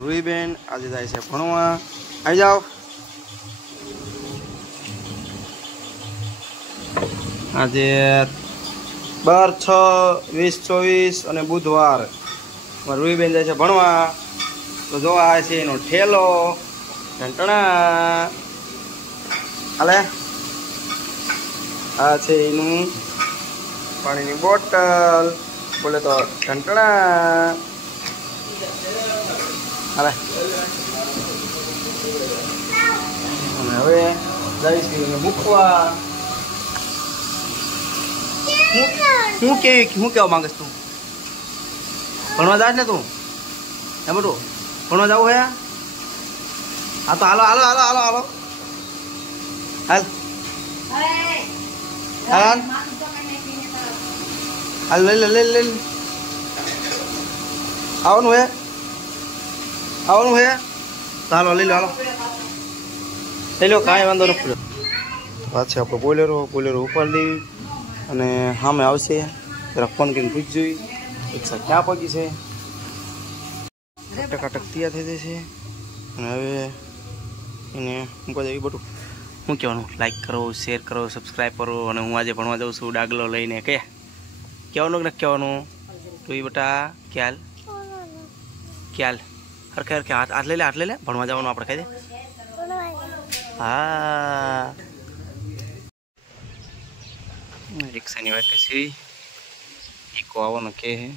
રૂહીબેન આજે જાય છે ભણવા. આવી જાઓ. આજે 12/6/2024 અને બુધવાર રૂહીબેન જાય છે ભણવા. તો જોવા આવે છે એનો ઠેલો ઢંટણા હાલે. આ છે એનું પાણીની બોટલ, બોલે તો ઢંટણા હાલે. અને હવે જઈશું એને મૂકવા. હું કેવા માંગસ તું? ભણવા જાય ને તું? હે મોટું ભણવા જવું હે? હા તો હાલો હાલો હાલો હાલો હાલો હાલ હાલ હાલ લઈ લે લઈ લે. આવવાનું હે? આવવાનું હે? હાલો લઈ લો હાલો લઈ લો. કાંઈ વાંધો નથી. પાછા આપણે બોલેરો ઉપાડી દેવી અને સામે આવશે જરા ફોન કરીને પૂછી જોઈ રિક્ષા ક્યાં પહોંચી છે. ટકાટક તૈયાર થઈ જશે અને હવે એને મૂકવા દેવી. બધું શું કહેવાનું? લાઈક કરો, શેર કરો, સબસ્ક્રાઈબ કરો. અને હું આજે ભણવા જાઉં છું ડાગલો લઈને. કે કહેવાનું કે નથી કહેવાનું? તો એ બેટા ખ્યાલ ખ્યાલ હરખે હરખે હાથ લઈ લે, હાથ લઈ લે. ભણવા જવાનું આપણે કહી દે. હા રિક્ષાની વાટે છે. ઇકો આવવાનો કે હે.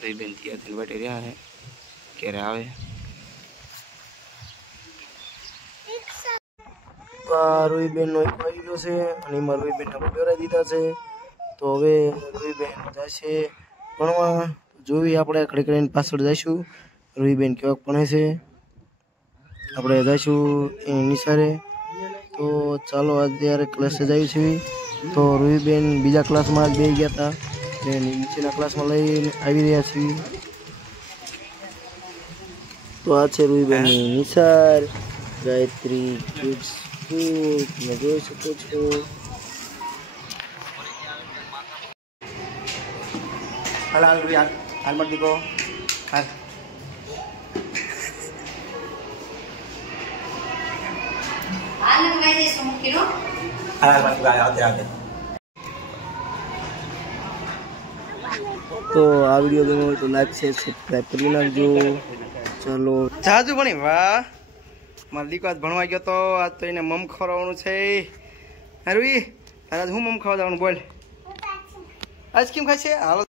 રૂહીબેન તૈયાર થઈને વાટે રહ્યા હે. ક્યારે આવે? રૂહીબેન નો ઇકો આવી ગયો છે અને એમાં રૂહીબેન આપણે પહેરાવી દીધા છે. તો હવે રૂહીબેન જશે ભણવા. જોઈ આપણે ઘડી કરીને પાછળ જઈશું રૂહીબેન કેવાક ભણે છે. આપણે જઈશું એની નિશાળે. તો ચાલો અત્યારે ક્લાસે જઈએ છીએ. તો રૂહીબેન બીજા ક્લાસમાં જ બેસી ગયા હતા, નીચેના ક્લાસમાં લઈને આવી રહ્યા છીએ. તો આ છે રૂહીબેનની નિશાળ ગાયત્રી કિડ્સ સ્કૂલ. તમે જોઈ શકો છો. હાલ હાલ રૂહી હાલ હાલ મત દીકો હાલ. તો આ વિડીયો ગમ્યો હોય તો લાઈક શેર સબસ્ક્રાઈબ કરી નાખજો. ચાલો જાજુ ભણી. વાહ મારો દીકરો આજ ભણવા ગયો તો. આજ તો એને મમ ખવડાવવાનું છે. રૂહી તારે હું મમ ખવડાવવાનું બોલ? આઈસ્ક્રીમ ખાય છે? હાલો.